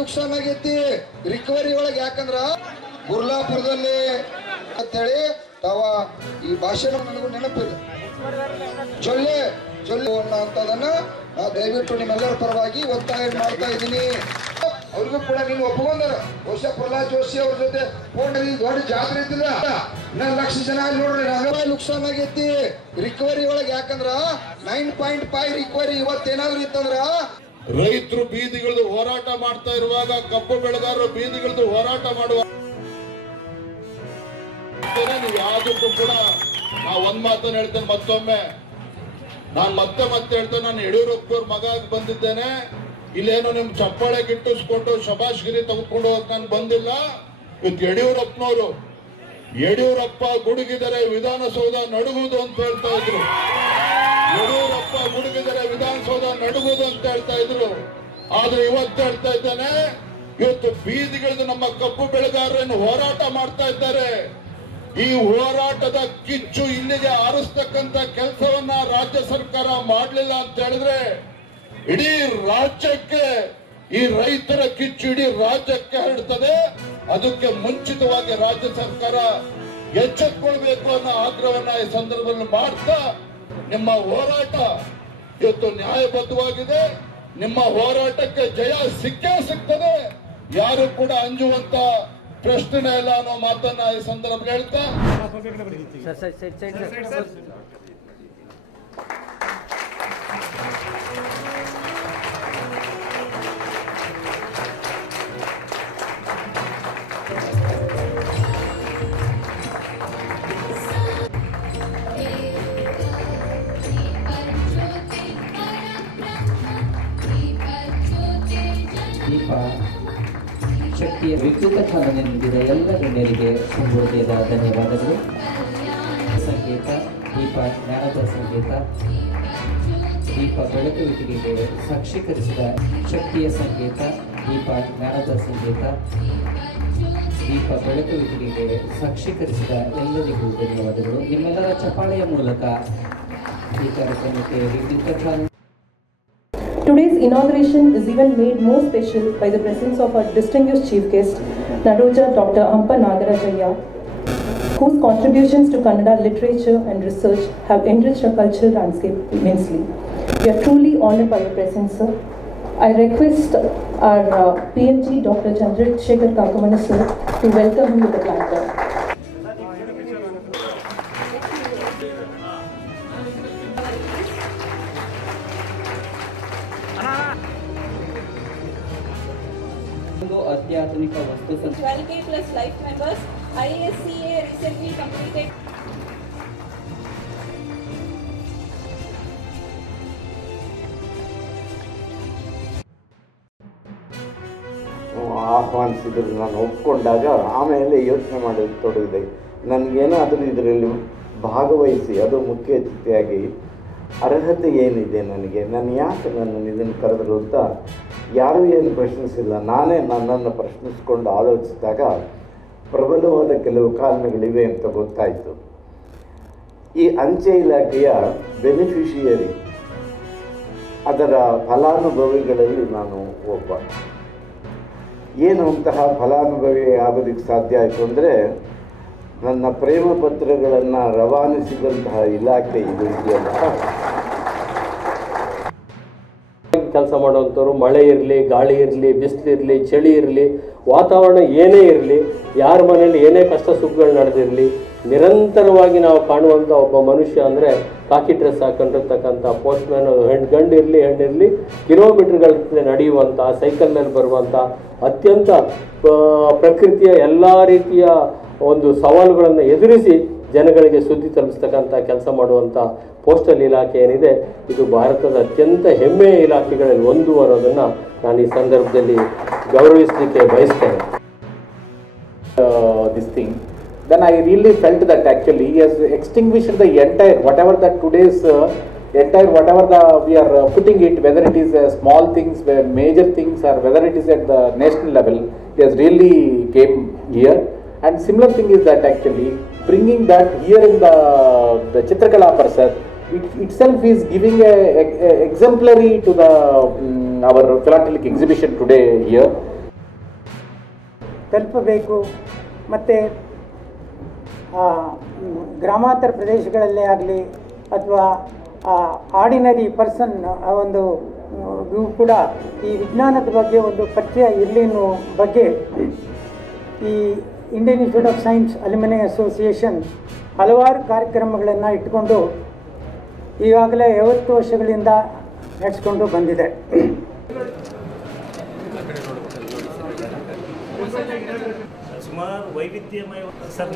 ನುಕ್ಸಾನ್ ಆಗೈತಿ ರಿಕವರಿ ಒಳಗೆ. ಯಾಕಂದ್ರ ಗುರ್ಲಾಪುರದಲ್ಲಿ ಅಂತೇಳಿ ತಾವ ಈ ಭಾಷೆನ ನನಗೂ ನೆನಪಿದೆ. ಜೊಲ್ಲೆ ಅಂತದನ್ನ ದಯವಿಟ್ಟು ನಿಮ್ಮೆಲ್ಲರ ಪರವಾಗಿ ಒತ್ತಾಯ ಮಾಡ್ತಾ ಇದ್ದೀನಿ. ಅವ್ರಿಗೂ ಕೂಡ ನೀನು ಒಪ್ಪಿಕೊಂಡಾರ. ಬಹುಶಃ ಪ್ರಹ್ಲಾದ್ ಜೋಶಿ ಅವ್ರ ಜೊತೆ ದೊಡ್ಡ ಜಾತ್ರೆ ಇದ್ದಿಲ್ಲ. 4 ಲಕ್ಷ ಜನ ನೋಡ್ರಿ. ನುಕ್ಸಾನ್ ಆಗೈತಿ ರಿಕವರಿ ಒಳಗೆ. ಯಾಕಂದ್ರ 9.5 ರಿಕವರಿ ಇವತ್ತೇನಾದ್ರು ಇತ್ತಂದ್ರ ರೈತರು ಬೀದಿಗಳದ್ದು ಹೋರಾಟ ಮಾಡ್ತಾ ಇರುವಾಗ, ಕಬ್ಬು ಬೆಳೆಗಾರರು ಬೀದಿಗಳದ್ದು ಹೋರಾಟ ಮಾಡುವ ನೀವು ಯಾವುದಕ್ಕೂ ಕೂಡ ನಾ ಒಂದ್ ಮಾತನ್ನು ಹೇಳ್ತೇನೆ. ಮತ್ತೊಮ್ಮೆ ನಾನು ಮತ್ತೆ ಹೇಳ್ತೇನೆ, ನಾನು ಯಡಿಯೂರಪ್ಪನವ್ರ ಮಗ ಬಂದಿದ್ದೇನೆ. ಇಲ್ಲೇನೋ ನಿಮ್ ಚಪ್ಪಾಳೆ ಗಿಟ್ಟಿಸ್ಕೊಂಡು ಶಬಾಷ್ಗಿರಿ ತೆಗೆದುಕೊಂಡು ಹೋಗಕ್ ನಾನು ಬಂದಿಲ್ಲ. ಇವತ್ತು ಯಡಿಯೂರಪ್ಪ ಗುಡುಗಿದರೆ ವಿಧಾನಸೌಧ ನಡುಗುವುದು ಅಂತ ಹೇಳ್ತಾ ಇದ್ರು. ಯಡಿಯೂರಪ್ಪ ಗುಡುಗಿದರೆ ವಿಧಾನಸೌಧ ನಡುಗುವುದು ಅಂತ ಹೇಳ್ತಾ ಇದ್ರು. ಆದ್ರೆ ಇವತ್ತು ಹೇಳ್ತಾ ಇದ್ದೇನೆ, ಇವತ್ತು ಬೀದಿಗಳದ್ದು ನಮ್ಮ ಕಬ್ಬು ಬೆಳೆಗಾರರನ್ನು ಹೋರಾಟ ಮಾಡ್ತಾ ಇದ್ದಾರೆ. ಈ ಹೋರಾಟದ ಕಿಚ್ಚು ಇಲ್ಲಿಗೆ ಆರಿಸ್ತಕ್ಕಂತ ಕೆಲಸವನ್ನ ರಾಜ್ಯ ಸರ್ಕಾರ ಮಾಡಲಿಲ್ಲ ಅಂತ ಹೇಳಿದ್ರೆ ಇಡೀ ರಾಜ್ಯಕ್ಕೆ, ಈ ರೈತರ ಕಿಚ್ಚು ಇಡೀ ರಾಜ್ಯಕ್ಕೆ ಹರಡ್ತದೆ. ಅದಕ್ಕೆ ಮುಂಚಿತವಾಗಿ ರಾಜ್ಯ ಸರ್ಕಾರ ಎಚ್ಚೆತ್ತುಕೊಳ್ಬೇಕು ಅನ್ನೋ ಆಗ್ರಹವನ್ನ ಈ ಸಂದರ್ಭದಲ್ಲಿ ಮಾಡ್ತಾ, ನಿಮ್ಮ ಹೋರಾಟ ಇವತ್ತು ನ್ಯಾಯಬದ್ಧವಾಗಿದೆ. ನಿಮ್ಮ ಹೋರಾಟಕ್ಕೆ ಜಯ ಸಿಕ್ಕೇ ಸಿಗ್ತದೆ. ಯಾರು ಕೂಡ ಅಂಜುವಂತ ಪ್ರಶ್ನೆ ಇಲ್ಲ ಅನ್ನೋ ಮಾತನ್ನ ಈ ಸಂದರ್ಭದಲ್ಲಿ ಹೇಳ್ತಾ, ಶಕ್ತಿಯ ವಿದ್ಯುತ್ ಚಾಲನೆ ನೀಡಿದ ಎಲ್ಲ ಗಣ್ಯರಿಗೆ ಸಂಬೋಧಿಸಿದ ಧನ್ಯವಾದಗಳು. ಸಂಗೀತ ದೀಪ ಜ್ಞಾನದ ಸಂಗೀತ, ದೀಪ ಬೆಳಕುವಿಕೆಗೆ ಸಾಕ್ಷೀಕರಿಸಿದ ಶಕ್ತಿಯ ಸಂಗೀತ, ದೀಪ ಜ್ಞಾನದ ಸಂಗೀತ, ದೀಪ ಬೆಳಕುವಿಕೆಗೆ ಸಾಕ್ಷೀಕರಿಸಿದ ಎಲ್ಲರಿಗೂ ಧನ್ಯವಾದಗಳು. ನಿಮ್ಮೆಲ್ಲರ ಚಪ್ಪಾಳೆಯ ಮೂಲಕ ಈ ಕಾರ್ಯಕ್ರಮಕ್ಕೆ ವಿದ್ಯುತ್ ಚಾಲನೆ. Today's inauguration is even made more special by the presence of our distinguished chief guest, Nadoja Dr. Hampa Nagarajaya, whose contributions to Kannada literature and research have enriched our cultural landscape immensely. We are truly honored by your presence, sir. I request our PMG Dr. Chandrasekhar Kakamani sir to welcome him with the platform. ಅತ್ಯಾಧುನಿಕ ವಸ್ತು 12K plus life members. ISCA recently completed. ಆಹ್ವಾನಿಸಿದ್ರು. ನಾನು ಒಪ್ಕೊಂಡಾಗ ಆಮೇಲೆ ಯೋಚನೆ ಮಾಡೋದು ತೊಡಗಿದೆ. ನನಗೇನಾದರೂ ಇದರಲ್ಲಿ ಭಾಗವಹಿಸಿ, ಅದು ಮುಖ್ಯ ಅತಿಥಿಯಾಗಿ ಅರ್ಹತೆ ಏನಿದೆ ನನಗೆ, ನಾನು ಯಾಕೆ ನನ್ನನ್ನು ಇದನ್ನು ಕರೆದರು ಅಂತ ಯಾರೂ ಏನು ಪ್ರಶ್ನಿಸಿಲ್ಲ. ನಾನೇ ನನ್ನನ್ನು ಪ್ರಶ್ನಿಸಿಕೊಂಡು ಆಲೋಚಿಸಿದಾಗ ಪ್ರಬಲವಾದ ಕೆಲವು ಕಾರಣಗಳಿವೆ ಅಂತ ಗೊತ್ತಾಯಿತು. ಈ ಅಂಚೆ ಇಲಾಖೆಯ ಬೆನಿಫಿಷಿಯರಿ, ಅದರ ಫಲಾನುಭವಿಗಳಲ್ಲಿ ನಾನು ಒಬ್ಬ. ಏನು ಅಂತಹ ಫಲಾನುಭವಿ ಆಗೋದಕ್ಕೆ ಸಾಧ್ಯ ಆಯಿತು ಅಂದರೆ, ನನ್ನ ಪ್ರೇಮ ಪತ್ರಗಳನ್ನು ರವಾನಿಸಿದಂತಹ ಇಲಾಖೆ ಇದು ಇದೆಯಲ್ಲ. ಕೆಲಸ ಮಾಡುವಂಥವ್ರು, ಮಳೆ ಇರಲಿ, ಗಾಳಿ ಇರಲಿ, ಬಿಸಿಲಿರಲಿ, ಚಳಿ ಇರಲಿ, ವಾತಾವರಣ ಏನೇ ಇರಲಿ, ಯಾರ ಮನೆಯಲ್ಲಿ ಏನೇ ಕಷ್ಟ ಸುಖಗಳು ನಡೆದಿರಲಿ, ನಿರಂತರವಾಗಿ ನಾವು ಕಾಣುವಂಥ ಒಬ್ಬ ಮನುಷ್ಯ ಅಂದರೆ ಕಾಕಿ ಡ್ರೆಸ್ ಹಾಕೊಂಡಿರ್ತಕ್ಕಂಥ ಪೋಸ್ಟ್ಮ್ಯಾನ್. ಗಂಡು ಇರಲಿ ಹೆಣ್ಣಿರಲಿ, ಕಿಲೋಮೀಟರ್ಗಳ ನಡೆಯುವಂಥ, ಸೈಕಲ್ನಲ್ಲಿ ಬರುವಂಥ, ಅತ್ಯಂತ ಪ್ರಕೃತಿಯ ಎಲ್ಲ ರೀತಿಯ ಒಂದು ಸವಾಲುಗಳನ್ನು ಎದುರಿಸಿ ಜನಗಳಿಗೆ ಸುದ್ದಿ ತಲುಪಿಸ್ತಕ್ಕಂಥ ಕೆಲಸ ಮಾಡುವಂಥ ಪೋಸ್ಟಲ್ ಇಲಾಖೆ ಏನಿದೆ, ಇದು ಭಾರತದ ಅತ್ಯಂತ ಹೆಮ್ಮೆಯ ಇಲಾಖೆಗಳಲ್ಲಿ ಒಂದು ಅನ್ನೋದನ್ನು ನಾನು ಈ ಸಂದರ್ಭದಲ್ಲಿ ಗೌರವಿಸಲಿಕ್ಕೆ ಬಯಸ್ತೇನೆ. This thing, then I really felt that actually he has extinguished the entire, whatever that today's entire, whatever we are putting it, whether it is small things, major things, or whether it is at the national level, he has really came here. And similar thing is that actually bringing that here in the Chitrakala Parsad, it itself is giving a exemplary to the our philatelic exhibition today here. ತಲುಪಬೇಕು. ಮತ್ತು ಗ್ರಾಮಾಂತರ ಪ್ರದೇಶಗಳಲ್ಲೇ ಆಗಲಿ ಅಥವಾ ordinary person ಒಂದು ಇವು ಕೂಡ ಈ ವಿಜ್ಞಾನದ ಬಗ್ಗೆ ಒಂದು ಪರಿಚಯ ಇರಲಿ ಅನ್ನೋ ಬಗ್ಗೆ ಈ Indian institute of science alumni association ಹಲವಾರು ಕಾರ್ಯಕ್ರಮಗಳನ್ನು ಇಟ್ಕೊಂಡು ಈಗಾಗಲೇ 50 ವರ್ಷಗಳಿಂದ ನಡೆಸ್ಕೊಂಡು ಬಂದಿದೆ. ಸುಮಾರು ವೈವಿಧ್ಯಮಯ ಸರ್